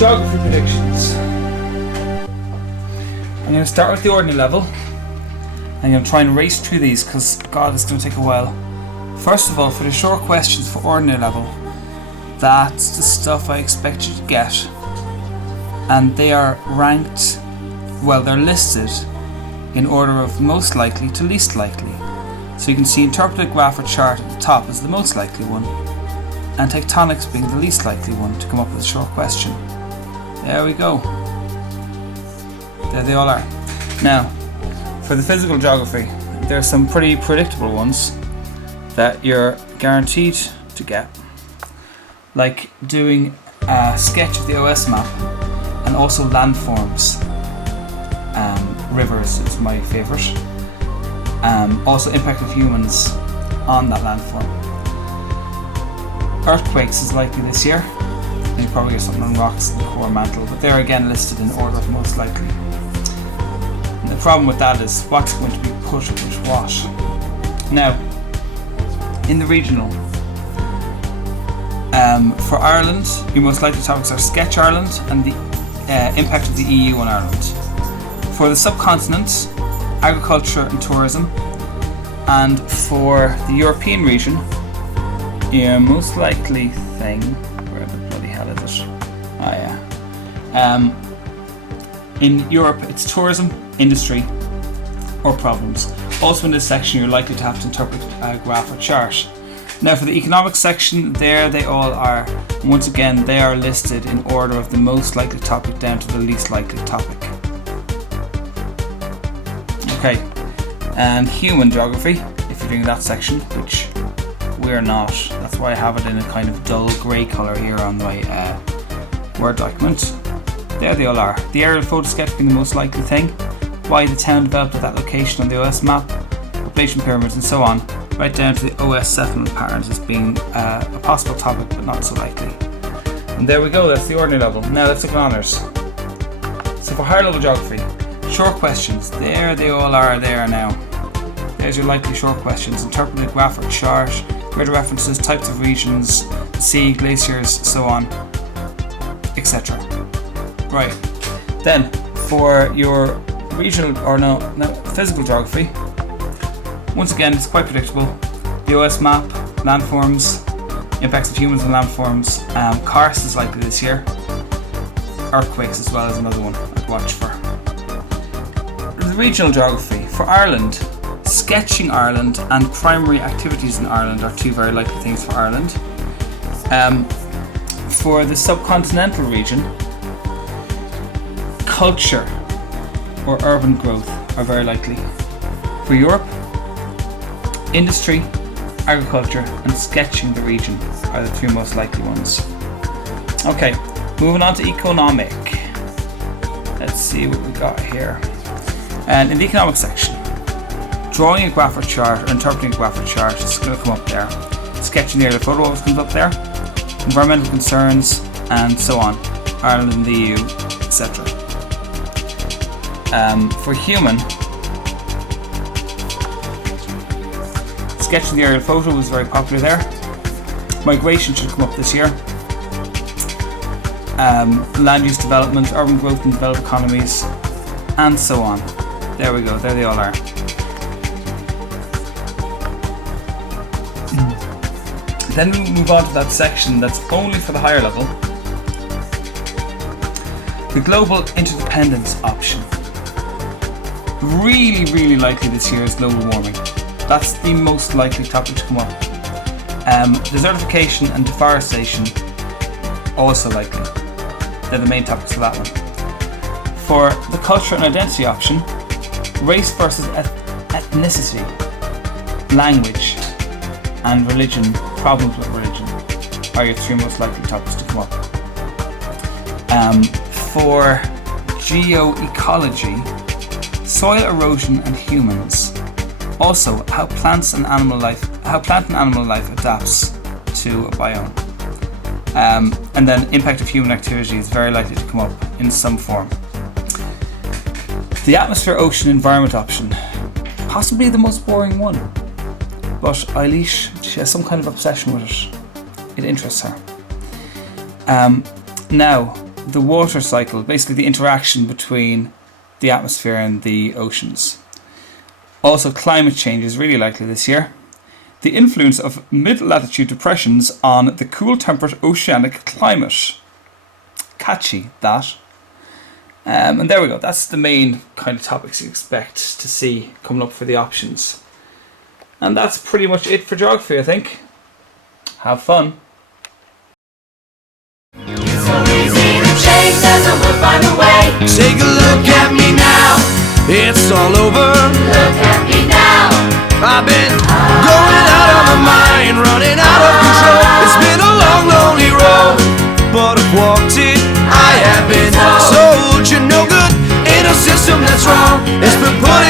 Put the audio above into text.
Geography predictions. I'm going to start with the ordinary level. I'm going to try and race through these because, God, it's going to take a while. First of all, for the short questions for ordinary level, that's the stuff I expect you to get. And they are ranked, well, they're listed in order of most likely to least likely. So you can see interpreted graph or chart at the top is the most likely one, and tectonics being the least likely one to come up with a short question. There we go. There they all are. Now, for the physical geography, there's some pretty predictable ones that you're guaranteed to get, like doing a sketch of the OS map and also landforms. Rivers is my favourite. Also impact of humans on that landform. Earthquakes is likely this year. And you probably get something on rocks in the core mantle, but they're again listed in order of most likely. And the problem with that is what's going to be put with what. Now, in the regional, for Ireland, your most likely topics are Sketch Ireland and the impact of the EU on Ireland. For the subcontinent, agriculture and tourism, and for the European region, your most likely thing, where the bloody hell is it? Oh yeah. In Europe, it's tourism, industry, or problems. Also in this section, you're likely to have to interpret a graph or chart. Now for the economics section, there they all are. Once again, they are listed in order of the most likely topic down to the least likely topic. Okay, and human geography, if you're doing that section, which we're not. That's why I have it in a kind of dull grey colour here on my Word document. There they all are. The aerial photo sketch being the most likely thing, why the town developed at that location on the OS map, population pyramids and so on, right down to the OS settlement patterns as being a possible topic but not so likely. And there we go, that's the ordinary level. Now let's look at honours. So for higher level geography, short questions, there they all are there now. There's your likely short questions, interpreted graph or chart, greater references, types of regions, sea, glaciers, so on, etc. Right, then for your regional, physical geography, once again it's quite predictable. The OS map, landforms, impacts of humans on landforms, karst is likely this year, earthquakes as well as another one I'd watch for. The regional geography, for Ireland, sketching Ireland and primary activities in Ireland are two very likely things for Ireland. For the subcontinental region, culture or urban growth are very likely. For Europe, industry, agriculture and sketching the region are the three most likely ones. Okay, moving on to economic. Let's see what we got here. And in the economic section, drawing a graph or chart or interpreting a graph or chart is going to come up there. Sketching the aerial photo always comes up there. Environmental concerns and so on. Ireland and the EU, etc. For human, sketching the aerial photo was very popular there. Migration should come up this year. Land use development, urban growth and developed economies, and so on. There we go, there they all are. Then we move on to that section that's only for the higher level. The global interdependence option. Really likely this year is global warming. That's the most likely topic to come up. Desertification and deforestation, also likely. They're the main topics for that one. For the culture and identity option, race versus ethnicity, language, and religion, problems with religion, are your three most likely topics to come up. For geoecology, soil erosion and humans. Also, how plant and animal life adapts to a biome. And then impact of human activity is very likely to come up in some form. The atmosphere, ocean, environment option, possibly the most boring one, but Eilish, she has some kind of obsession with it. It interests her. Now, the water cycle, basically the interaction between the atmosphere and the oceans. Also, climate change is really likely this year. The influence of mid-latitude depressions on the cool temperate oceanic climate. Catchy, that. And there we go. That's the main kind of topics you expect to see coming up for the options. And that's pretty much it for geography, I think. Have fun. It's so easy to change, and we'll find a way. Take a look at me now, it's all over. Look at me now. I've been going out of my mind, running out of control. It's been a long, lonely road, but I've walked it. I have been sold, you're no good in a system that's wrong. It's been put